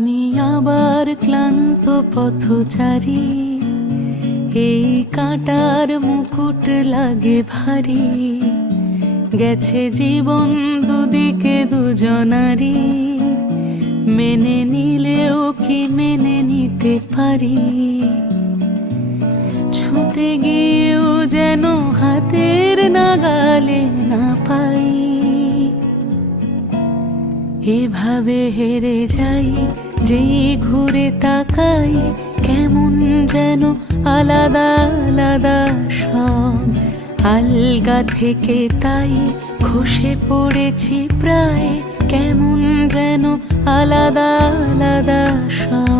আমি আবার ক্লান্ত পথচারী, এই কাঁটার মুকুট লাগে ভারী। গেছে জীবন দুদিকে দুজনারই, মেনে নিলেও কি মেনে নিতে পারি? ছুঁতে গিয়েও যেন হাতের নাগালে না পাই। এভাবে হেরে যাই, যেই ঘুরে তাকাই, কেমন যেন আলাদা আলাদা সব। আলগা থেকে তাই খসে পড়েছি প্রায়, কেমন যেন আলাদা আলাদা সব।